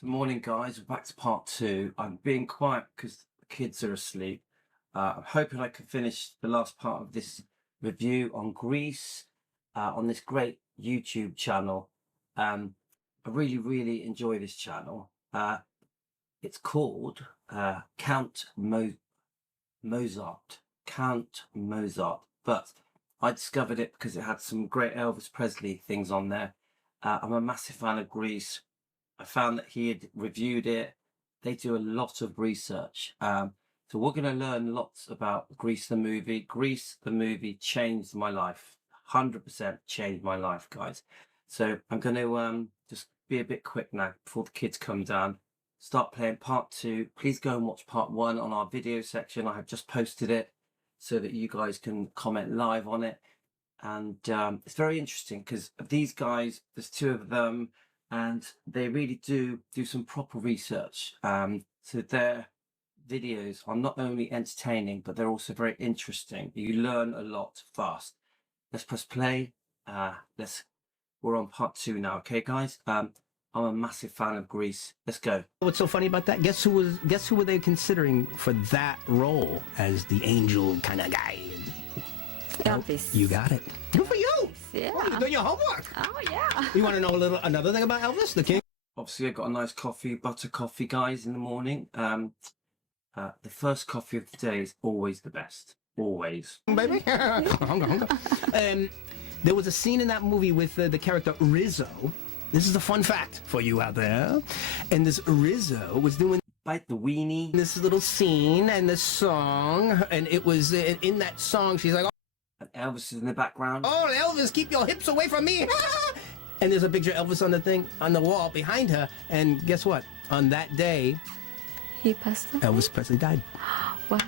Good morning, guys. We're back to part two. I'm being quiet because the kids are asleep. I'm hoping I can finish the last part of this review on Grease on this great YouTube channel. I really enjoy this channel. It's called Mozart. Count Mozart. But I discovered it because it had some great Elvis Presley things on there. I'm a massive fan of Grease. I found that he had reviewed it. They do a lot of research. So we're going to learn lots about Grease the movie. Grease the movie changed my life. 100% changed my life, guys. So I'm going to just be a bit quick now before the kids come down. Start playing part two. Please go and watch part one on our video section. I have just posted it so that you guys can comment live on it. And it's very interesting because these guys, there's two of them, and they really do some proper research. So their videos are not only entertaining, but they're also very interesting. You learn a lot fast. Let's press play. We're on part two now, okay, guys? I'm a massive fan of Grease. Let's go. What's so funny about that? Guess who were they considering for that role as the angel kind of guy? Elvis. You got it. Good for you. Yeah. Oh, you're doing your homework. Oh, yeah. You want to know another thing about Elvis, the king? Obviously, I got a nice coffee, butter coffee, guys, in the morning. The first coffee of the day is always the best. Always. Baby. There was a scene in that movie with the character Rizzo. This is a fun fact for you out there. And this Rizzo was doing Bite the weenie. this little scene and this song, and it was in that song, she's like, And Elvis is in the background. "Oh, Elvis, keep your hips away from me." And there's a picture of Elvis on the wall behind her. And guess what? On that day, He passed away? Elvis Presley died. Wow.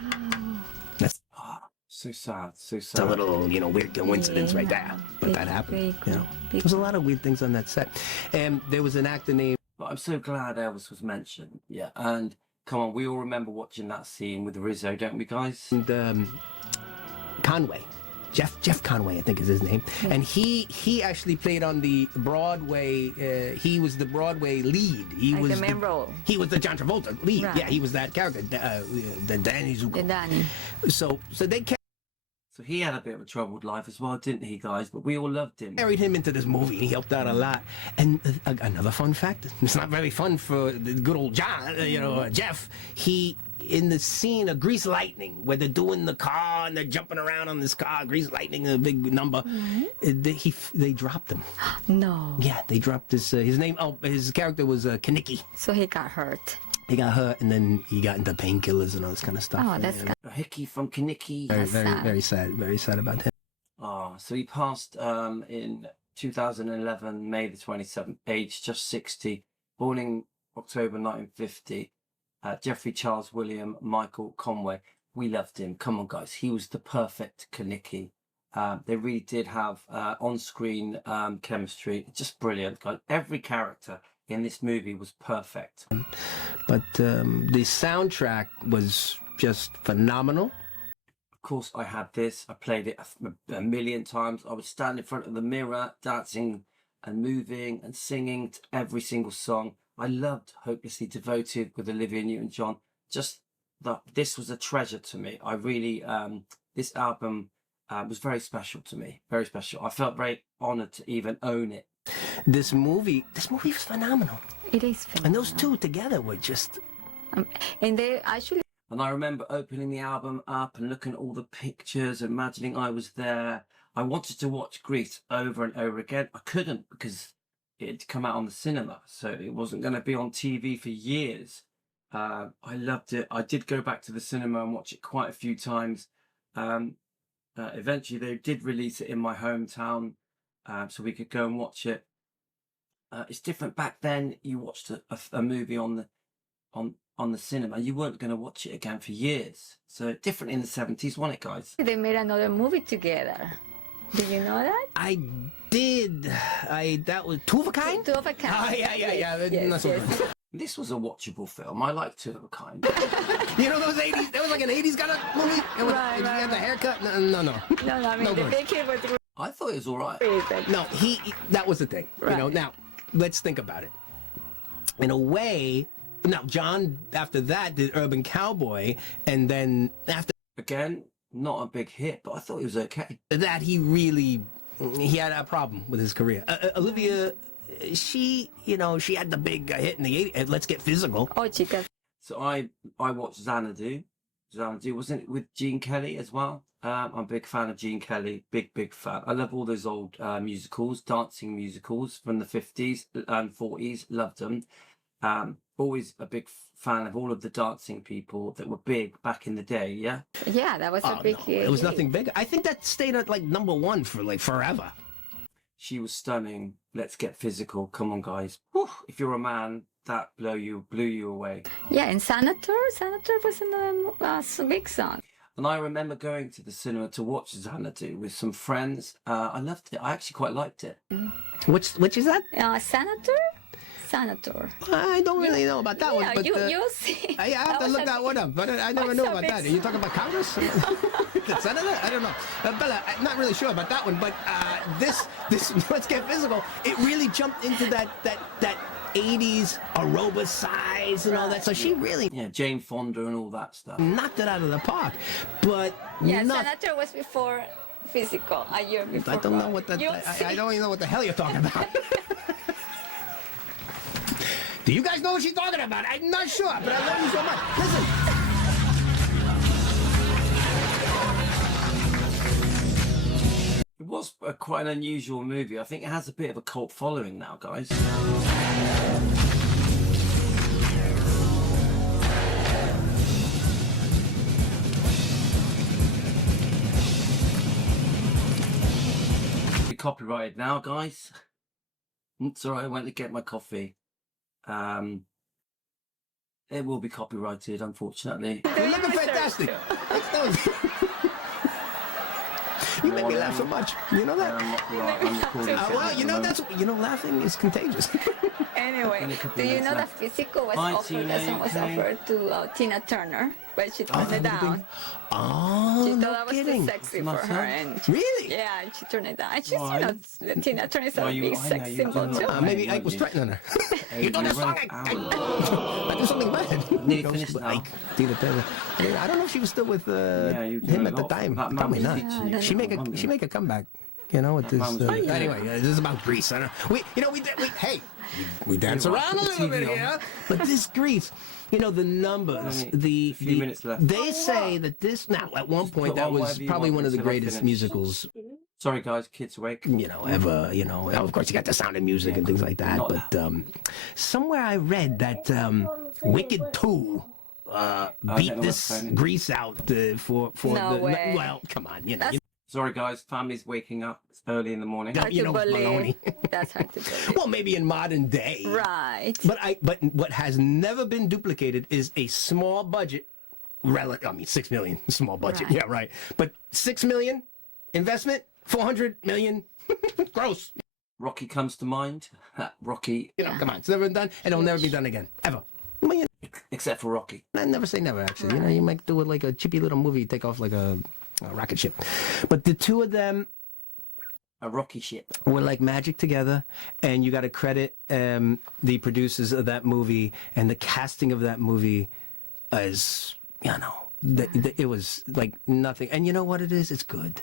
That's So sad, so a sad. little, weird coincidence right there. But that happened. There's a lot of weird things on that set. And there was an actor named But I'm so glad Elvis was mentioned. Yeah, and come on, we all remember watching that scene with Rizzo, don't we, guys? Conway. Jeff Conway, I think is his name. And he actually played on the Broadway, he was the Broadway lead. He Like was the main role. He was the John Travolta lead. Right. Yeah, he was that character, the Danny Zuko. The Danny. So they So he had a bit of a troubled life as well, didn't he, guys? But we all loved him. carried him into this movie. He helped out a lot. And another fun fact, it's not very fun for the good old John, Jeff. He, in the scene of Grease Lightning, where they're doing the car and they're jumping around on this car, Grease Lightning, a big number, they dropped him. No. Yeah, they dropped his name. Oh, his character was Kaniki. So he got hurt. He got hurt, and then he got into painkillers and all this kind of stuff. Oh, that's And good. A hickey from Kaniki. very sad. very sad about him. Oh, so he passed in 2011, May the 27th, aged just 60, born in October 1950. Jeffrey Charles William Michael Conway. We loved him. Come on, guys. He was the perfect Kaniki. They really did have on-screen chemistry. Just brilliant, guys. Every character in this movie was perfect. But the soundtrack was just phenomenal. Of course, I had this. I played it a million times. I would stand in front of the mirror, dancing and moving and singing to every single song. I loved Hopelessly Devoted with Olivia Newton-John. Just that this was a treasure to me. I really, this album was very special to me. Very special. I felt very honored to even own it. This movie was phenomenal. It is phenomenal. And those two together were just... And they actually... And I remember opening the album up and looking at all the pictures, imagining I was there. I wanted to watch Grease over and over again. I couldn't because it had come out on the cinema, so it wasn't going to be on TV for years. I loved it. I did go back to the cinema and watch it quite a few times. Eventually, they did release it in my hometown, so we could go and watch it. It's different back then. You watched a movie on the cinema, you weren't going to watch it again for years. So different in the 70s, wasn't it, guys? They made another movie together. Did you know that? I did. That was Two of a Kind? Two of a Kind. Ah, yeah. Yes, yes. This was a watchable film. I like Two of a Kind. You know those 80s? That was like an 80s kind of movie? Right. You got the haircut? No. No, I mean, No the good. big kid was I thought it was all right. great. No, that was the thing. Right. Now, let's think about it. in a way, now John after that did Urban Cowboy, and then after Again, not a big hit, but I thought it was okay. that he had a problem with his career. Olivia, she had the big hit in the 80s, Let's Get Physical. Oh, chicas. So I watched Xanadu. Xanadu, wasn't it with Gene Kelly as well? I'm a big fan of Gene Kelly. Big fan. I love all those old musicals, dancing musicals from the 50s and 40s. Loved them. Always a big fan of all of the dancing people that were big back in the day, yeah? Yeah, that was a big hit. It was nothing big. I think that stayed at like #1 for like forever. She was stunning. Let's Get Physical. Come on, guys. Whew. If you're a man, that blew you away. Yeah, and Senator was another big song. And I remember going to the cinema to watch Xanadu with some friends. I loved it. I actually quite liked it. Which is that? Senator. I don't really know about that one. Yeah, But you'll see. I have to look that one up, but I never knew about that. Are you talking about Congress? The Senator? I don't know. Bella, I'm not really sure about that one, but this Let's Get Physical, it really jumped into that 80s aerobic size and all that. So she really Yeah, Jane Fonda and all that stuff. knocked it out of the park. But Yeah, Senator was before Physical, a year before. I don't know what that. You'll I don't even know what the hell you're talking about. Do you guys know what she's talking about? I'm not sure, but I love you so much. Listen. It was quite an unusual movie. I think it has a bit of a cult following now, guys. Copyrighted now, guys. It's alright, I went to get my coffee. It will be copyrighted, unfortunately. You're looking fantastic. You make me laugh so much. You know that? I'm recording Well, laughing is contagious. Anyway, do you know that Physical was offered, that song was offered to Tina Turner, but she turned it down. Oh, She thought no that was kidding. too sexy for Must her, have. and Really? yeah, and she turned it down. And she's, Why? Tina Turner is a Well, big I know sex you symbol don't too. know. Maybe Ike was threatening her. Hey, You know that you song? went I do something bad. Nearly finished now. Ike, Tina Turner. I don't know if she was still with you do him a at the lot. time. That man Probably was not. teaching you She from London. make a comeback. You know, with this. man was really Anyway, this is about Grease. I don't know. We dance You're around a right, little put the bit TV on. here, but this Grease, the numbers, Only a few minutes left. they say that this now at one point put that on was whatever you probably want one of the until I greatest finish. musicals, Sorry, guys, kids awake. ever. Of course you got the Sound of Music and things like that, not but somewhere I read that Wicked 2 beat know this what's funny. Grease out for No the way. well, come on, Sorry, guys, family's waking up. It's early in the morning. Hard you to know, it's believe. baloney. That's hard to believe. Well, maybe in modern day. Right. But what has never been duplicated is a small budget, 6 million, small budget, Right. yeah, right. But 6 million investment, 400 million gross. Rocky comes to mind. Rocky, Come on, it's never been done, and it'll never be done again, ever. except for Rocky. I never say never, actually. You might do it like a chippy little movie, take off like a rocket ship. But the two of them A Rocky ship. were like magic together, and you got to credit the producers of that movie and the casting of that movie as it was like nothing. And you know what it is? It's good.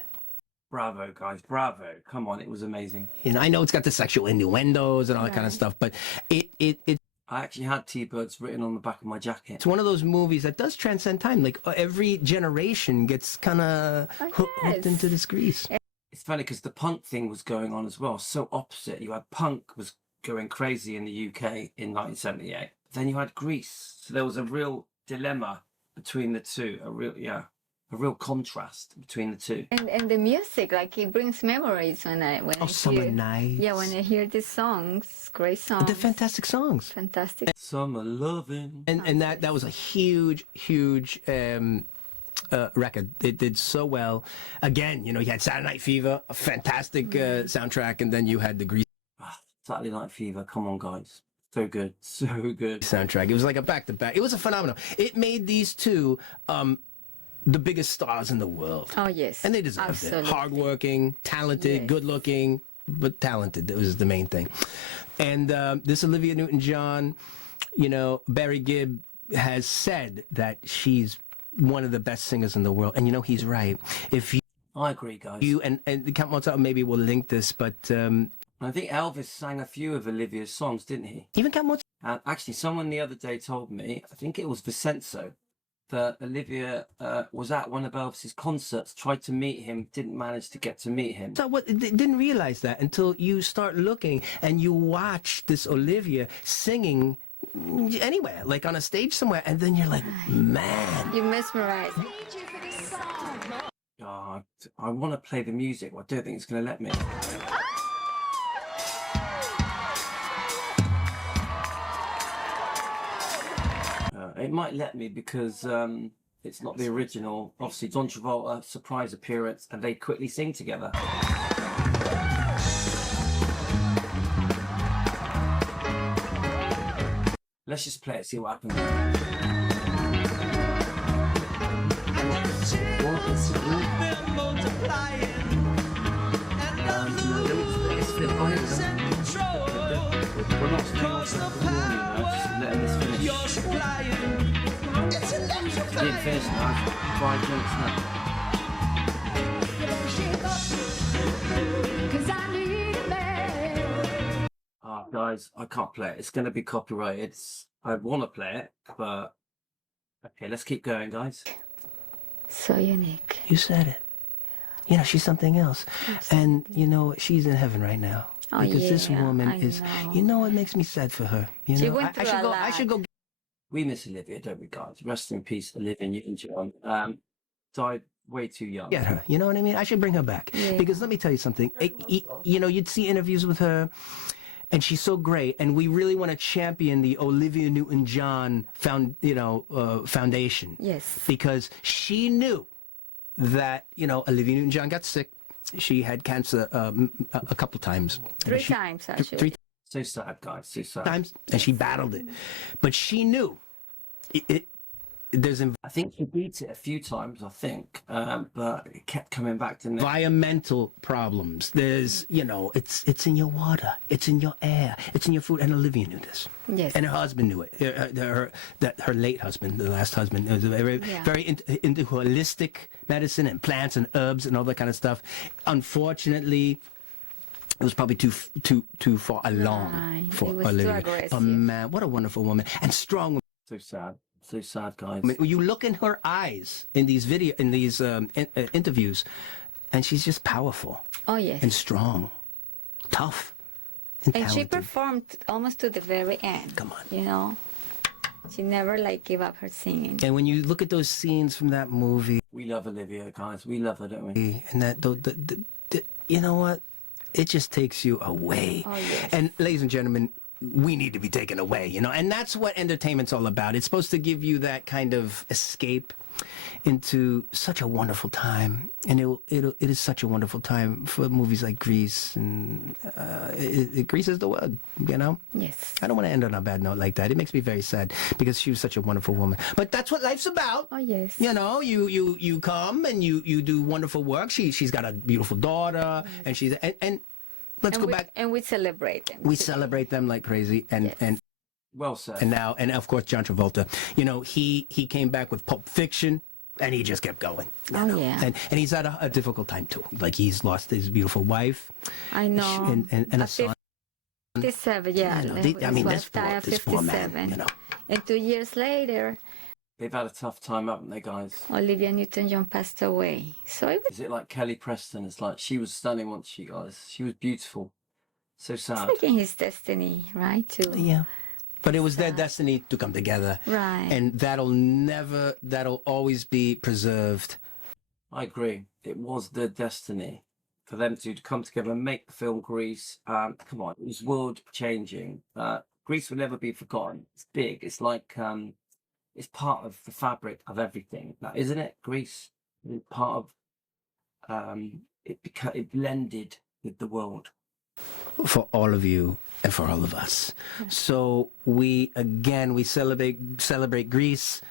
Bravo, guys. Bravo. Come on, it was amazing. I know it's got the sexual innuendos and all that kind of stuff, but it's I actually had T-Birds written on the back of my jacket. one of those movies that does transcend time. Like every generation gets kind of hooked yes. into this Grease. It's funny because the punk thing was going on as well. So opposite. You had punk was going crazy in the UK in 1978. Then you had Grease. So there was a real dilemma between the two. A real contrast between the two. And the music, like it brings memories when I Summer hear. Nights. Yeah, when I hear these songs, great songs. They're fantastic songs. Fantastic. Summer loving. And that was a huge record. It did so well. Again, you had Saturday Night Fever, a fantastic soundtrack, and then you had the Grease Saturday Night Fever. Come on, guys. So good. So good. soundtrack. It was like a back-to-back. It was a phenomenon. It made these two the biggest stars in the world. Oh yes. And they deserved Absolutely. it. Hardworking, talented, Yes. good-looking, but talented. That was the main thing. And this Olivia Newton-John, you know, Barry Gibb has said that she's one of the best singers in the world. And, you know, he's right. If you... I agree, guys. And Count Mozart, maybe we'll link this, but... I think Elvis sang a few of Olivia's songs, didn't he? Even Count Mozart? And actually, someone the other day told me, I think it was Vincenzo, that Olivia was at one of Elvis's concerts, tried to meet him, didn't manage to get to meet him. So what? Didn't realize that until you start looking and you watch this Olivia singing anywhere, like on a stage somewhere, and then you're like, man. You mesmerize. Oh, I want to play the music. I don't think it's going to let me. It might let me because it's not the original. Obviously, John Travolta, surprise appearance, and they quickly sing together. Let's just play it, see what happens. We're not staying on for the morning now, just letting this finish. It didn't finish now, 5 minutes now. Guys, I can't play it. It's going to be copyrighted. I want to play it, but... Okay, let's keep going, guys. So unique. You said it. You know, she's something else. And, you know, she's in heaven right now. Oh, because yeah, this woman is... know. You know what makes me sad for her? You know, She went through a lot. I should go... We miss Olivia, don't we, guys? Rest in peace, Olivia Newton-John. Died way too young. Get her. You know what I mean? I should bring her back. Yeah. Because let me tell you something. You know, you'd see interviews with her... And she's so great, and we really want to champion the Olivia Newton-John foundation. Yes. Because she knew that, you know, Olivia Newton-John got sick. She had cancer a couple times. 3 times, actually. 3 So sad, guys. So sad. times, and she battled it. But she knew there's I think she beat it a few times, I think, but it kept coming back to me. environmental problems. There's, you know, it's in your water, it's in your air, it's in your food. And Olivia knew this. Yes. And her husband knew it. Her late husband, the last husband, was very into holistic medicine and plants and herbs and all that kind of stuff. Unfortunately, it was probably too far along for it was Olivia. too aggressive. But man, what a wonderful woman and strong woman. So sad. So sad, guys. I mean, you look in her eyes in these interviews, and she's just powerful. Oh, yes. And strong, tough, and And she talented. performed almost to the very end. Come on. You know? She never, gave up her singing. And when you look at those scenes from that movie, We love Olivia, guys. We love her, don't we? and that, you know what? It just takes you away. Oh, yes. And ladies and gentlemen, we need to be taken away, you know, and that's what entertainment's all about. It's supposed to give you that kind of escape into such a wonderful time, and it is such a wonderful time for movies like Grease, and Grease is the word, you know. Yes. I don't want to end on a bad note like that. It makes me very sad because she was such a wonderful woman. But that's what life's about. Oh, yes. You know, you come and you do wonderful work. She's got a beautiful daughter, and she's and let's go back. And we celebrate them. We celebrate them like crazy, and Yes. and Well said. and now, and of course, John Travolta. You know, he came back with Pulp Fiction, and he just kept going. You Oh, know? yeah. And he's had a difficult time too. Like he's lost his beautiful wife, I know. and a son. 57, yeah. You know, I mean, this poor man. 57. You know, And 2 years later, They've had a tough time, haven't they, guys? Olivia Newton-John passed away. So it was Is it like Kelly Preston? It's like she was stunning, wasn't she, guys? She was beautiful. So sad. taking his destiny, right? yeah. But it was their destiny to come together, Right. and that'll always be preserved. I agree. It was their destiny for them to come together and make the film Grease. Come on, it was world changing. Grease will never be forgotten. It's big. It's like it's part of the fabric of everything, isn't it? Grease, it's part of it blended with the world. For all of you and for all of us. So we celebrate Grease,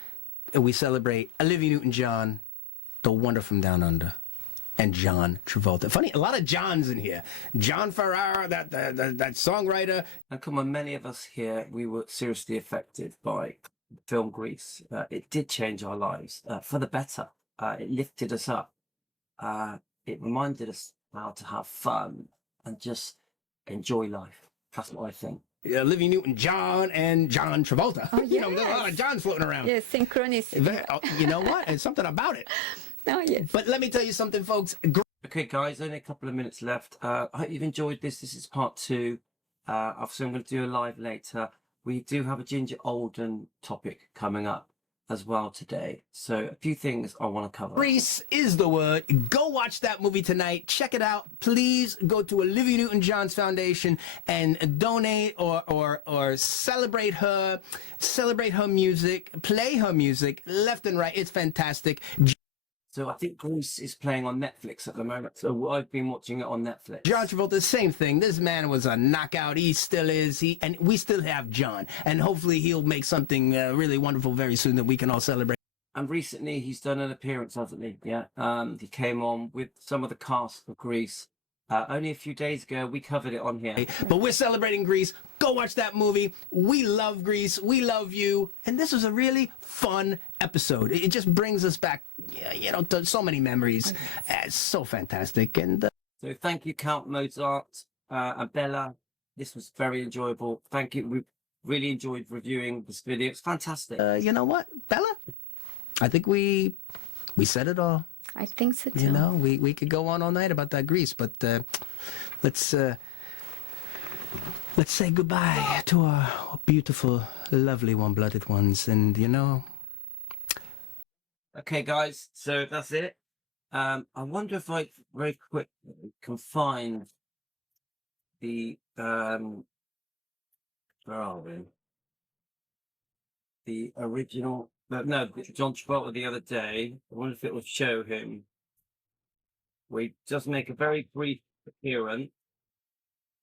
and we celebrate Olivia Newton-John, the wonder from down under. and John Travolta. Funny, a lot of Johns in here. John Ferrara, that songwriter. And come on, many of us here, we were seriously affected by film Grease. It did change our lives for the better. It lifted us up. It reminded us how to have fun and just enjoy life. That's what I think. Olivia Newton-John and John Travolta. Oh, You know, there's a lot of Johns floating around. Yes, synchronicity. You know what? There's something about it. Oh, yes. But let me tell you something, folks. Okay, guys, only a couple of minutes left. I hope you've enjoyed this. This is part 2. Obviously, I'm going to do a live later. We do have a Ginger Alden topic coming up as well today. So a few things I want to cover. Grease is the word. Go watch that movie tonight. Check it out. Please go to Olivia Newton-John's Foundation and donate or celebrate her music, play her music left and right. It's fantastic. So I think Grease is playing on Netflix at the moment. So I've been watching it on Netflix. John Travolta, same thing. This man was a knockout. He still is. And we still have John. And hopefully he'll make something really wonderful very soon that we can all celebrate. And recently he's done an appearance, hasn't he? Yeah. He came on with some of the cast of Grease. Only a few days ago, we covered it on here. But we're celebrating Grease. Go watch that movie. We love Grease. We love you. And this was a really fun episode. It just brings us back, you know, to so many memories. It's so fantastic. And So thank you, Count Mozart and Bella. This was very enjoyable. Thank you. We really enjoyed reviewing this video. It's fantastic. you know what, Bella? I think we said it all. I think so too. You know, we could go on all night about that Grease, but let's say goodbye to our beautiful, lovely one-blooded ones, and you know. Okay, guys, so that's it. I wonder if I very quickly can find the where are we? The original. No, John Travolta the other day. I wonder if it will show him. We just make a very brief appearance.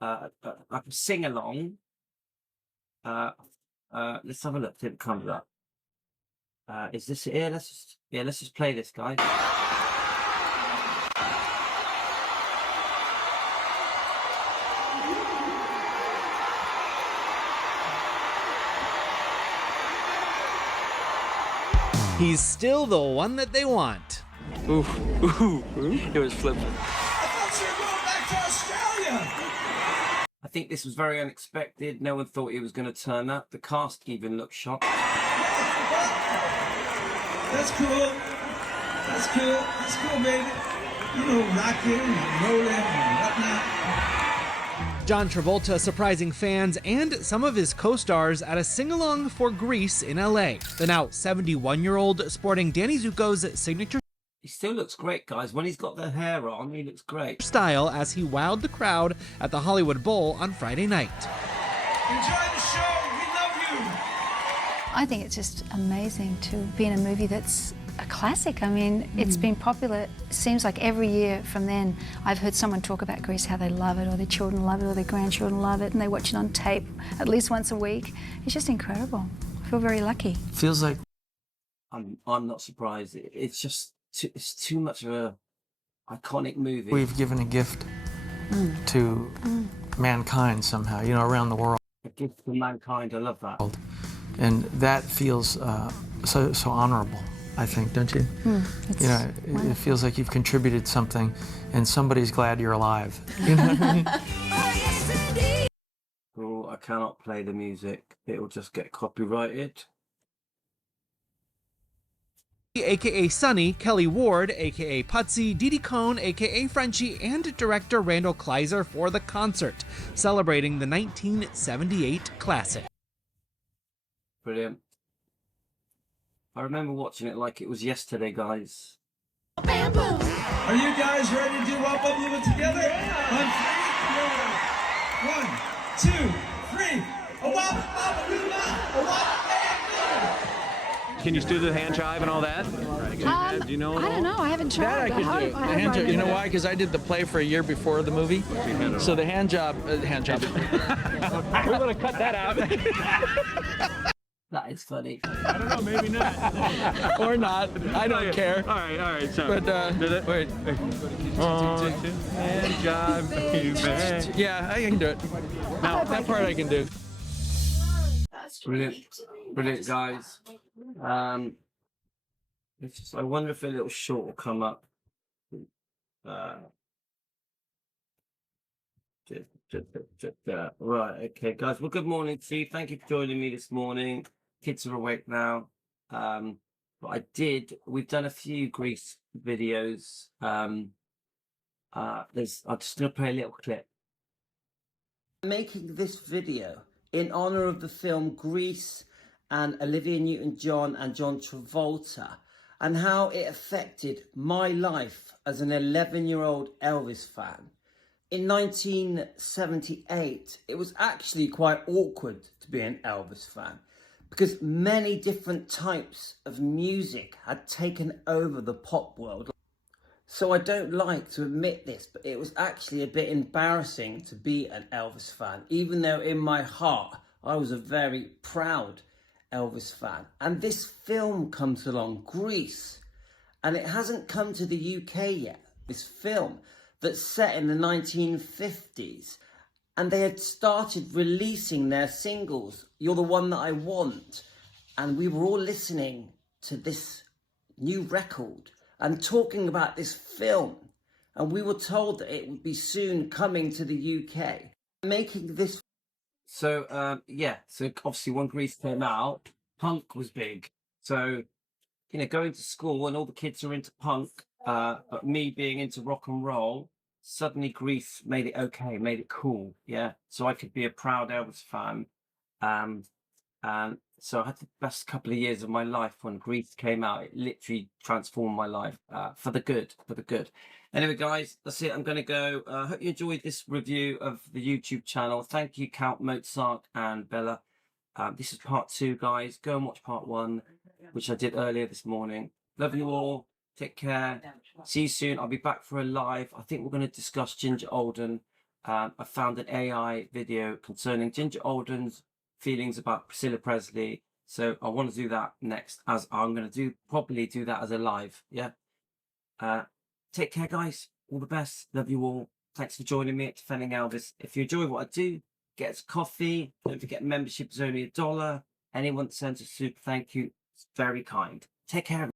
Like a sing along. Let's have a look if it comes up. Is this it here? Let's just play this, guys. He's still the one that they want. Ooh, it was flipping. I think this was very unexpected. No one thought he was going to turn up. The cast even looked shocked. That's cool. That's cool. That's cool, baby. You know, rocking and rolling and whatnot. John Travolta surprising fans and some of his co-stars at a sing-along for Grease in LA. The now 71-year-old sporting Danny Zuko's signature He still looks great, guys. When he's got the hair on, he looks great. style as he wowed the crowd at the Hollywood Bowl on Friday night. Enjoy the show. We love you. I think it's just amazing to be in a movie that's a classic. I mean, it's been popular. It seems like every year from then, I've heard someone talk about Grease, how they love it, or their children love it, or their grandchildren love it, and they watch it on tape at least once a week. It's just incredible. I feel very lucky. Feels like I'm not surprised. It's just it's too much of a iconic movie. we've given a gift to mankind somehow, you know, around the world. A gift to mankind. I love that. And that feels so honorable, I think, don't you? You know, it feels like you've contributed something and somebody's glad you're alive. You know what I mean? Oh, I cannot play the music. It'll just get copyrighted. AKA Sonny, Kelly Ward, AKA Putsy, Didi Cohn, AKA Frenchie, and director Randall Kleiser for the concert, celebrating the 1978 classic. Brilliant. I remember watching it like it was yesterday, guys. Are you guys ready to do Wop Up Move It together? On 3, 1, 2, 3. A wop, wop, move up. A wop, Can you do the hand jive and all that? Do you know? I don't know. I haven't tried. That I could do. The hand job. You know why? Because I did the play for a year before the movie. So the hand job. We're going to cut that out. That It's funny. I don't know, maybe not. Or not. I don't care. All right. So, But did it? wait. And jive, baby. Yeah, I can do it. Now that part I can do. Brilliant, guys. It's just, I wonder if a little short will come up. Right, okay, guys. Well, good morning to you. Thank you for joining me this morning. Kids are awake now. But we've done a few Grease videos. I'm just gonna play a little clip. I'm making this video in honor of the film Grease and Olivia Newton-John and John Travolta, and how it affected my life as an 11-year-old Elvis fan. In 1978, it was actually quite awkward to be an Elvis fan because many different types of music had taken over the pop world. So I don't like to admit this, but it was actually a bit embarrassing to be an Elvis fan, even though in my heart I was a very proud Elvis fan. And this film comes along, Grease, and it hasn't come to the UK yet, this film that's set in the 1950s, and they had started releasing their singles, You're the One That I Want, and we were all listening to this new record and talking about this film, and we were told that it would be soon coming to the UK. Making this... So obviously when Grease came out, punk was big. So, going to school and all the kids are into punk, but me being into rock and roll, suddenly Grease made it okay, made it cool, yeah? So I could be a proud Elvis fan. And so I had the best couple of years of my life when Grease came out. It literally transformed my life for the good. Anyway, guys, that's it. I'm going to go. I hope you enjoyed this review of the YouTube channel. Thank you, Count Mozart and Bella. This is part 2, guys. Go and watch part 1, which I did earlier this morning. Love you all. Take care. See you soon. I'll be back for a live. I think we're going to discuss Ginger Alden. I found an AI video concerning Ginger Alden's feelings about Priscilla Presley. So I want to do that next, as I'm going to probably do that as a live. Yeah. Take care, guys. All the best. Love you all. Thanks for joining me at Defending Elvis. If you enjoy what I do, get us coffee. Don't forget membership is only $1. Anyone that sends a super thank you, it's very kind. Take care.